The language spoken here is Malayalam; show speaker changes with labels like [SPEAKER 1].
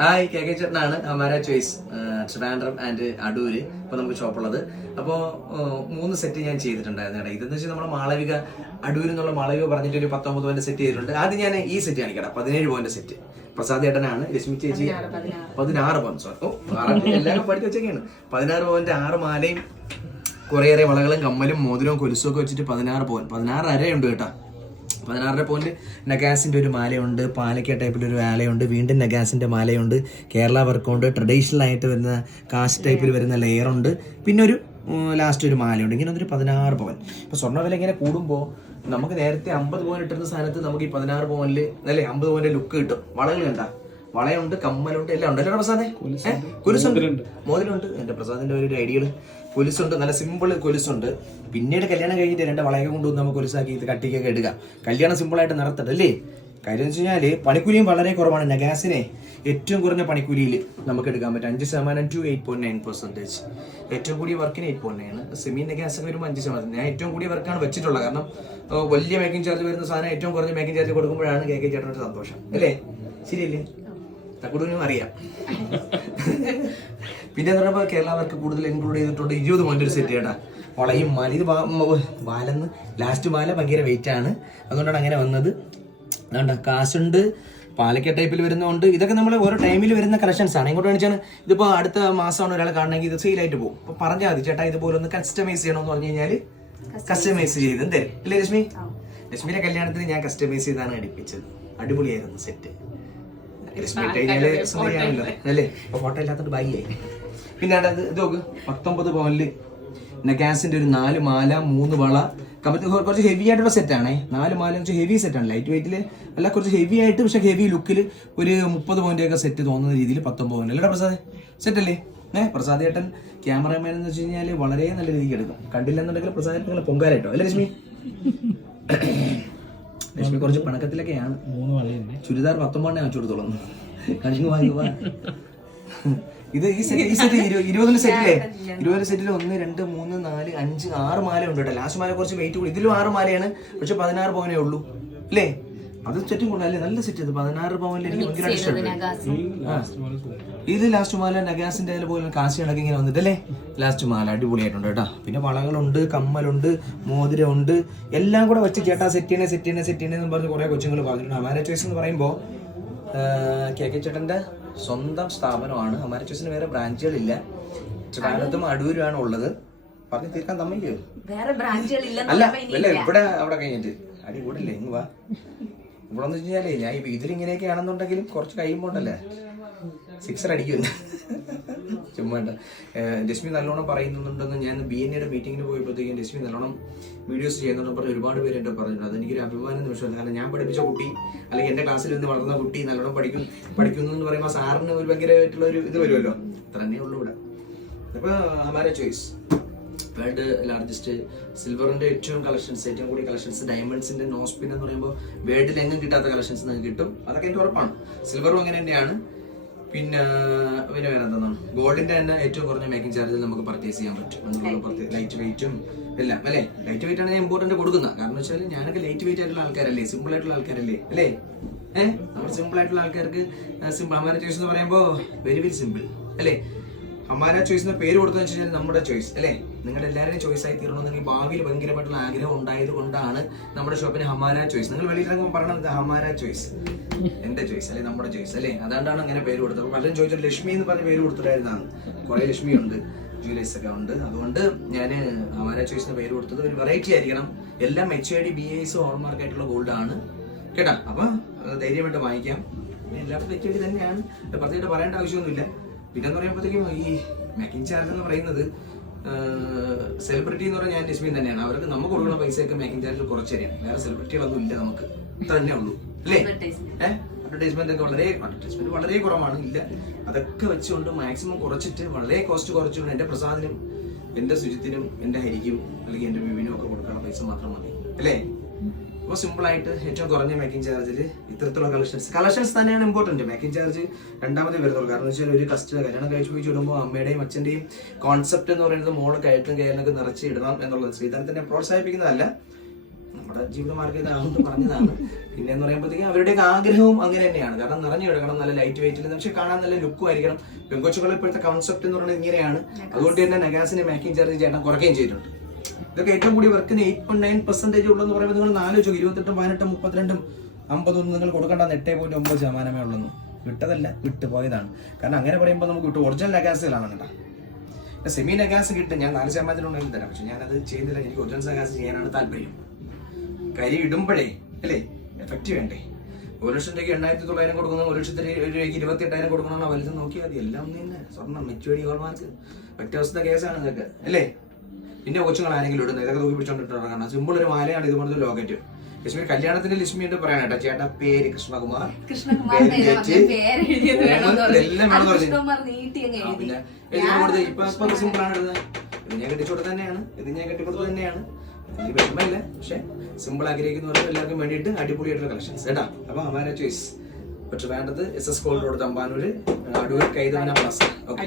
[SPEAKER 1] ഹായ് കെ കെ ചേട്ടനാണ്. അമാര ചോയ്സ്. ട്രിവാൻഡ്രം ആൻഡ് അടൂര്. ഇപ്പൊ നമുക്ക് ഷോപ്പുള്ളത്. അപ്പോൾ മൂന്ന് സെറ്റ് ഞാൻ ചെയ്തിട്ടുണ്ടായിരുന്നു ഇതെന്ന് വെച്ചാൽ നമ്മുടെ മാളവിക അടൂര് എന്നുള്ള മാളവിക പറഞ്ഞിട്ട് ഒരു പത്തൊമ്പത് പോയിന്റ് സെറ്റ് ചെയ്തിട്ടുണ്ട്. ആദ്യം ഞാൻ ഈ സെറ്റ് കാണിക്കട്ടെ പതിനേഴ് പോയിന്റ് സെറ്റ് പ്രസാദ് ചേട്ടനാണ്. രശ്മി ചേച്ചി പതിനാറ് പോയിന്റ് സോറി ഓ ആറ് എല്ലാവരും പഠിച്ചു വെച്ചൊക്കെയാണ് പതിനാറ് പോയിന്റ് ആറ് മാലയും കുറേയേറെ വളകളും കമ്മലും മോതിരവും കൊലുസും ഒക്കെ വെച്ചിട്ട് പതിനാറ് പോയിന്റ് പതിനാറ് അരയുണ്ട് കേട്ടോ. പതിനാറര പോയിന്റ് നഗാസിന്റെ ഒരു മാലയുണ്ട് പാലക്ക ടൈപ്പിൽ ഒരു മാലയുണ്ട് വീണ്ടും നഗാസിന്റെ മാലയുണ്ട് കേരള വർക്കുണ്ട് ട്രഡീഷണൽ ആയിട്ട് വരുന്ന കാസ്റ്റ് ടൈപ്പിൽ വരുന്ന ലെയർ ഉണ്ട് പിന്നെ ഒരു ലാസ്റ്റ് ഒരു മാലയുണ്ട് ഇങ്ങനെ ഒരു പതിനാറ് പവൻ ഇപ്പൊ സ്വർണ ഇങ്ങനെ കൂടുമ്പോൾ നമുക്ക് നേരത്തെ അമ്പത് പോയിന്റ് ഇട്ടിരുന്ന സ്ഥാനത്ത് നമുക്ക് ഈ പതിനാറ് പവനിൽ അല്ലേ അമ്പത് പോയിന്റ് ലുക്ക് കിട്ടും. വളകൾ കണ്ട? വളയുണ്ട് കമ്മലുണ്ട് എല്ലാം ഉണ്ട്. അല്ലേ പ്രസാദേ? കൊലുസുണ്ട്. മോതിലുണ്ട് എന്റെ പ്രസാദിന്റെ ഒരു ഐഡിയകൾ. കൊലുസുണ്ട് നല്ല സിമ്പിൾ കൊലുസുണ്ട്. പിന്നീട് കല്യാണം കഴിഞ്ഞിട്ട് രണ്ട് വളയൊക്കെ കൊണ്ടുവന്ന് നമുക്ക് കൊലുസാക്കി ഇത് കട്ടിക്കൊക്കെ എടുക്കാം കല്യാണം സിമ്പിൾ ആയിട്ട് നടത്തട്ടെ അല്ലേ? കാര്യം എന്ന് വെച്ച് കഴിഞ്ഞാൽ പണിക്കൂലിയും വളരെ കുറവാണ്. നഗാസിനെ ഏറ്റവും കുറഞ്ഞ പണിക്കൂലിയിൽ നമുക്ക് എടുക്കാൻ പറ്റും. അഞ്ച് ശതമാനം two eight point nine percentage ഏറ്റവും കൂടിയ വർക്കിന് എയ്റ്റ് പോയിന്റ് നയൻ സെമി നഗാസ് ഒക്കെ വരുമ്പോൾ അഞ്ച് ശതമാനം. ഞാൻ ഏറ്റവും കൂടിയ വർക്കാണ് വെച്ചിട്ടുള്ളത്. കാരണം വലിയ മേക്കിംഗ് ചാർജ് വരുന്ന സാധനം ഏറ്റവും കുറഞ്ഞ മേക്കിംഗ് ചാർജ് കൊടുക്കുമ്പോഴാണ് കെ കെ ചേട്ടനൊരു സന്തോഷം. അല്ലേ? ശരിയല്ലേ? തക്കുടൂനും അറിയാം. പിന്നെ എന്ന് പറയുമ്പോൾ കേരള വർക്ക് കൂടുതൽ ഇൻക്ലൂഡ് ചെയ്തിട്ടുണ്ട് ഇരുപത് പോയിന്റ് ഒരു സെറ്റ് കേട്ടാ വളയും മാല. ഇത് ലാസ്റ്റ് ബാല ഭയങ്കര വെയിറ്റ് ആണ്. അതുകൊണ്ടാണ് അങ്ങനെ വന്നത്. അതുകൊണ്ട് കാശുണ്ട് പാലക്ക ടൈപ്പിൽ വരുന്നതുകൊണ്ട് ഇതൊക്കെ നമ്മൾ ഓരോ ടൈമിൽ വരുന്ന കളക്ഷൻസ് ആണ്. ഇങ്ങോട്ട് കാണിച്ചാണ് ഇതിപ്പോൾ അടുത്ത മാസമാണ് ഒരാൾ കാണണമെങ്കിൽ ഇത് സെയിലായിട്ട് പോകും. അപ്പോൾ പറഞ്ഞാൽ മതി ചേട്ടാ ഇതുപോലെ ഒന്ന് കസ്റ്റമൈസ് ചെയ്യണമെന്ന് പറഞ്ഞു കഴിഞ്ഞാൽ കസ്റ്റമൈസ് ചെയ്ത് തരും. അല്ലേ ലക്ഷ്മി ലക്ഷ്മിയുടെ കല്യാണത്തിന് ഞാൻ കസ്റ്റമൈസ് ചെയ്താണ് അടിപ്പിച്ചത്. അടിപൊളിയായിരുന്നു സെറ്റ് അല്ലേ? ഫോട്ടോ ഇല്ലാത്തോണ്ട് പിന്നെ അത് ഇത് നോക്ക്. പത്തൊമ്പത് പവനിൽ നഗാസിന്റെ ഒരു നാല് മാല മൂന്ന് വള. കമ്പനി കുറച്ച് ഹെവി ആയിട്ടുള്ള സെറ്റാണ് നാല് മാല എന്ന് വെച്ചാൽ ഹെവി സെറ്റാണ് ലൈറ്റ് വെയിറ്റിൽ അല്ല കുറച്ച് ഹെവി ആയിട്ട് പക്ഷെ ഹെവി ലുക്കിൽ ഒരു മുപ്പത് പോയിന്റ് ഒക്കെ സെറ്റ് തോന്നുന്ന രീതിയിൽ പത്തൊമ്പത് പോയിന്റ് അല്ലേ പ്രസാദ്? സെറ്റ് അല്ലേ? ഏഹ് പ്രസാദ് ഏട്ടൻ ക്യാമറമാൻ എന്ന് വെച്ച് കഴിഞ്ഞാൽ വളരെ നല്ല രീതിക്ക് എടുക്കും. കണ്ടില്ലെന്നുണ്ടെങ്കിൽ പ്രസാദ് ഏട്ടൻ പൊങ്കാലായിട്ടോ അല്ലേ ലക്ഷ്മി ലക്ഷ്മി കുറച്ച് പണക്കത്തിലൊക്കെയാണ്.
[SPEAKER 2] മൂന്ന് വളയുണ്ട്
[SPEAKER 1] ചുരിദാർ പത്തൊമ്പതിനെ വെച്ചു കൊടുത്തോളാം. കണിങ്ങ് വാങ്ങുക ഇത് ഈ സെറ്റ് ഈ സെറ്റ് ഇരുപതിന് സെറ്റിലെ ഇരുപതിന് സെറ്റിൽ ഒന്ന് രണ്ട് മൂന്ന് നാല് അഞ്ച് ആറ് മാല ഉണ്ട് കേട്ടോ. ലാസ്റ്റ് മാല കുറച്ച് വെയിറ്റ് കൂടി. ഇതിലും ആറ് മാലയാണ്. പക്ഷെ പതിനാറ് പവനേ ഉള്ളൂ. അല്ലേ അത് സെറ്റും കൊള്ളാം. അല്ലേ? നല്ല സെറ്റ് ഇത്. പതിനാറ് പവനിൽ എനിക്ക് ഭയങ്കര ഇഷ്ടപ്പെട്ടു ഇത്. ലാസ്റ്റ് മാല നഗാസിന്റെ പോലെ കാശി കണക്ക് ഇങ്ങനെ വന്നിട്ടല്ലേ ലാസ്റ്റ് മാല അടിപൊളിയായിട്ടുണ്ട് കേട്ടോ. പിന്നെ വളകളുണ്ട് കമ്മലുണ്ട് മോതിരമുണ്ട്. എല്ലാം കൂടെ വെച്ച് ചേട്ടാ സെറ്റ് ചെയ്യണേ സെറ്റ് ചെയ്യണേ സെറ്റ് ചെയ്യണേ എന്ന് പറഞ്ഞ് കുറെ കൊച്ചുങ്ങൾ പറഞ്ഞിട്ടുണ്ട്. അമാര ചോയ്സ് എന്ന് പറയുമ്പോൾ കെ കെ ചേട്ടന്റെ സ്വന്തം സ്ഥാപനമാണ്. അമാര ചോയ്സിന് വേറെ ബ്രാഞ്ചുകളില്ല. ട്രിവാൻഡ്രത്തും അടൂരുമാണ് ഉള്ളത്. പറഞ്ഞു തീർക്കാൻ തമ്മിക്കോ
[SPEAKER 3] വേറെ ബ്രാഞ്ചുകളില്ല
[SPEAKER 1] അല്ല അല്ല? ഇവിടെ അവിടെ കഴിഞ്ഞിട്ട്. അടി കൂടില്ലേ? ഇങ്ങ് വാ. ഇവിടെ വെച്ച് കഴിഞ്ഞാലേ ഞാൻ ഇതിലിങ്ങനെയൊക്കെ ആണെന്നുണ്ടെങ്കിലും കുറച്ച് കഴിയുമ്പോണ്ടല്ലേ? സിക്സർ അടിക്കും. ചുമ്മാ രശ്മി നല്ലോണം പറയുന്നുണ്ടെന്ന് ഞാൻ ബി എൻ എയുടെ മീറ്റിങ്ങിന് പോയപ്പോഴത്തേക്കും രശ്മി നല്ലോണം വീഡിയോസ് ചെയ്യുന്നുണ്ടെന്ന് പറഞ്ഞ് ഒരുപാട് പേര് എന്റെ പറഞ്ഞിട്ടുണ്ട്. അതെനിക്കൊരു അഭിമാനം നിമിഷമല്ല കാരണം ഞാൻ പഠിപ്പിച്ച കുട്ടി അല്ലെങ്കിൽ എന്റെ ക്ലാസ്സിൽ നിന്ന് വളർന്ന കുട്ടി നല്ലോണം പഠിക്കും പഠിക്കുന്നു എന്ന് പറയുമ്പോൾ സാറിന് ഒരു ഭയങ്കരമായിട്ടുള്ള ഒരു ഇത് വരുമല്ലോ. അത്ര തന്നെ ഉള്ളൂ ഇവിടെ. അപ്പൊ ഹമാര ചോയ്സ് വേൾഡ് ലാർജസ്റ്റ് സിൽവറിന്റെ ഏറ്റവും കളക്ഷൻസ് ഏറ്റവും കൂടിയ കളക്ഷൻസ് ഡയമണ്ട്സിന്റെ നോസ്പിൻ എന്ന് പറയുമ്പോൾ വേൾഡിൽ എങ്ങും കിട്ടാത്ത കളക്ഷൻസ് നിങ്ങൾക്ക് കിട്ടും. അതൊക്കെ എനിക്ക് ഉറപ്പാണ്. സിൽവറും അങ്ങനെ തന്നെയാണ്. പിന്നെ പിന്നെ വേറെ എന്താണ് ഗോൾഡിന്റെ തന്നെ ഏറ്റവും കുറഞ്ഞ മേക്കിംഗ് ചാർജിൽ നമുക്ക് പർച്ചേസ് ചെയ്യാൻ പറ്റും. ലൈറ്റ് വെയിറ്റും എല്ലാം അല്ലേ? ലൈറ്റ് വെയിറ്റ് ആണ് ഞാൻ ഇമ്പോർട്ടന്റ് കൊടുക്കുന്നത്. കാരണം വെച്ചാൽ ഞാനൊക്കെ ലൈറ്റ് വെയിറ്റ് ആയിട്ടുള്ള ആൾക്കാരല്ലേ? സിമ്പിൾ ആയിട്ടുള്ള ആൾക്കാരല്ലേ? അല്ലേ? ഏഹ് നമ്മൾ സിമ്പിൾ ആയിട്ടുള്ള ആൾക്കാർക്ക് സിമ്പിൾ അമാര എന്ന് പറയുമ്പോൾ വെരി വെരി സിമ്പിൾ അല്ലേ? ഹമാര ചോയ്സ് പേര് കൊടുത്തെന്ന് വെച്ച് കഴിഞ്ഞാൽ നമ്മുടെ ചോയ്സ് അല്ലേ? നിങ്ങളുടെ എല്ലാവരുടെയും ചോയ്സ് ആയി തീരണമെന്നെങ്കിൽ ഭാവിയിൽ ഭയങ്കരമായിട്ടുള്ള ആഗ്രഹം ഉണ്ടായത് കൊണ്ടാണ് നമ്മുടെ ഷോപ്പിന് ഹമാന ചോയ്സ് നിങ്ങൾ വെളിയിൽ ഇറങ്ങുമ്പോൾ പറയണത് ഹമാര ചോയ്സ് എന്റെ ചോയ്സ് അല്ലെ? നമ്മുടെ ചോയ്സ് അല്ലേ? അതുകൊണ്ടാണ് അങ്ങനെ പേര് കൊടുത്തത്. അപ്പോൾ പലരും ചോദിച്ചത് ലക്ഷ്മി എന്ന് പറഞ്ഞ പേര് കൊടുത്തിട്ടായിരുന്നാണ് കുറെ ലക്ഷ്മി ഉണ്ട് ജൂലൈസ് ഒക്കെ ഉണ്ട്. അതുകൊണ്ട് ഞാൻ ഹമാന ചോയ്സ് പേര് കൊടുത്തത് ഒരു വെറൈറ്റി ആയിരിക്കണം. എല്ലാം H I D B I S hallmark ആയിട്ടുള്ള ആണ്. കേട്ടാ? അപ്പൊ ധൈര്യമായിട്ട് വാങ്ങിക്കാം. ഐ ഡി തന്നെയാണ്. പ്രത്യേകിച്ച് പറയേണ്ട ആവശ്യമൊന്നുമില്ല. പിന്നെ പറയുമ്പോഴത്തേക്കും ഈ മേക്കിംഗ് ചാർജ് എന്ന് പറയുന്നത് സെലിബ്രിറ്റി എന്ന് പറഞ്ഞാൽ ഞാൻ ലക്ഷ്മി തന്നെയാണ്. അവർക്ക് നമുക്ക് കൊടുക്കുന്ന പൈസയൊക്കെ മേക്കിംഗ് ചാർജ് കുറച്ച് തരാം. വേറെ സെലിബ്രിറ്റികളൊന്നും ഇല്ല നമുക്ക്. തന്നെ ഉള്ളൂ. അല്ലേ? ഏഹ് അഡ്വർടൈസ്മെന്റ് ഒക്കെ വളരെ അഡ്വർടൈസ്മെന്റ് വളരെ കുറവാണ്. ഇല്ല. അതൊക്കെ വെച്ചുകൊണ്ട് മാക്സിമം കുറച്ചിട്ട് വളരെ കോസ്റ്റ് കുറച്ചുകൊണ്ട് എന്റെ പ്രസാദിനും എന്റെ സുജിത്തിനും എന്റെ ഹരിക്കും അല്ലെങ്കിൽ എന്റെ വിവിനും ഒക്കെ കൊടുക്കാനുള്ള പൈസ മാത്രം മതി. അല്ലേ? അപ്പോൾ സിമ്പിൾ ആയിട്ട് ഏറ്റവും കുറഞ്ഞ മേക്കിംഗ് ചാർജിൽ ഇത്തരത്തിലുള്ള കളക്ഷൻസ് കളക്ഷൻസ് തന്നെയാണ് ഇമ്പോർട്ടന്റ് മേക്കിംഗ് ചാർജ് രണ്ടാമത് വരുന്നുള്ളൂ. കാരണം വെച്ചാൽ ഒരു കസ്റ്റമർ കല്യാണം കഴിച്ചു പോയി ചുടുമ്പോൾ അമ്മയുടെയും അച്ഛന്റെയും കോൺസെപ്റ്റ് എന്ന് പറയുന്നത് മോൾ കയറ്റും കയറിനൊക്കെ നിറച്ച് ഇടണം എന്നുള്ളത്. ശ്രീധരത്തിനെ പ്രോത്സാഹിപ്പിക്കുന്നതല്ല. നമ്മുടെ ജീവിതമാർഗം ഇതാകൊണ്ട് പറഞ്ഞതാണ്. പിന്നെ എന്ന് പറയുമ്പോഴത്തേക്കും അവരുടെയൊക്കെ ആഗ്രഹവും അങ്ങനെ തന്നെയാണ്. കാരണം നിറഞ്ഞു കിടക്കണം നല്ല ലൈറ്റ് വെയിറ്റിൽ പക്ഷെ കാണാൻ നല്ല ലുക്കും ആയിരിക്കണം. പെൺകൊച്ചുകൾ ഇപ്പോഴത്തെ കോൺസെപ്റ്റ് എന്ന് പറയുന്നത് ഇങ്ങനെയാണ്. അതുകൊണ്ട് തന്നെ നഗാസിന്റെ മേക്കിംഗ് ചാർജ് ചേട്ടൻ കുറയ്ക്കുകയും ചെയ്തിട്ടുണ്ട്. ഇതൊക്കെ ഏറ്റവും കൂടി വർക്കിന് എയ്റ്റ് പോയിന്റ് നയൻ പെർസെന്റേജ് ഉള്ളെന്ന് പറയുമ്പോൾ നിങ്ങൾ നാലോചിച്ചു ഇരുപത്തെട്ടും പതിനെട്ടും മുപ്പത്തിരണ്ടും അമ്പതൊന്നും നിങ്ങൾ കൊടുക്കേണ്ട. എട്ടേ പോയിന്റ് ഒമ്പത് ശതമാനമേ ഉള്ളൂ വിട്ടതല്ല വിട്ടുപോയതാണ്. കാരണം അങ്ങനെ പറയുമ്പോൾ നമുക്ക് കിട്ടും. ഒറിജിനൽ അഗാസുകളാണ് കേട്ടോ. സെമി നഗാസ് കിട്ടും. ഞാൻ നാല് ശതമാനത്തിനുണ്ടെങ്കിൽ തരാം. പക്ഷെ ഞാനത് ചെയ്യുന്നില്ല. എനിക്ക് ഒറിജിനൽ നഗാസ് ചെയ്യാനാണ് താല്പര്യം. കരി ഇടുമ്പോഴേ അല്ലേ? എഫക്റ്റ് വേണ്ടേ? ഒരു ലക്ഷം രൂപയ്ക്ക് എണ്ണായിരത്തി തൊള്ളായിരം കൊടുക്കുന്നു. ഒരു ലക്ഷത്തി രൂപയ്ക്ക് ഇരുപത്തി എട്ടായിരം കൊടുക്കണമെന്നാണ് വലുത് നോക്കിയാൽ മതി. എല്ലാം ഒന്ന് തന്നെ. സ്വർണം മെച്ചുവരി ഹോൾമാർക്ക് ഒറ്റ അവസ്ഥ കേസാണ് ഇതൊക്കെ. അല്ലേ? പിന്നെ കൊച്ചുങ്ങൾ ആരെങ്കിലും ഇടുന്നത്? ഇതൊക്കെ തൂക്കി പിടിച്ചോണ്ടിട്ട് ഇറങ്ങണം സിമ്പിൾ ഒരു മാലയാണ് ഇതുപോലത്തെ ലോക്കറ്റ് ലക്ഷ്മി കല്യാണത്തിന്റെ ലക്ഷ്മി ആയിട്ട് പറയാൻ കേട്ടോ. ചേട്ടാ പേര് കൃഷ്ണകുമാർ. എല്ലാം. പിന്നെ ഇപ്പൊ ഇപ്പൊ സിമ്പിൾ ആണ് ഇടുന്നത് ഇത് ഞാൻ കെട്ടിച്ചുകൊടുത്ത് തന്നെയാണ്. ഇത് ഞാൻ കെട്ടിക്കൊടുത്ത് തന്നെയാണ്. എനിക്ക് വിഷമമില്ല. പക്ഷെ സിമ്പിൾ ആഗ്രഹിക്കുന്നവർക്ക് എല്ലാവർക്കും വേണ്ടിയിട്ട് അടിപൊളിയായിട്ടുള്ള കളക്ഷൻസ് കേട്ടാ? അപ്പൊ അമാര ചോയ്സ് പക്ഷെ വേണ്ടത് S S call road Thampanoor Adoor Kaithavana plus okay.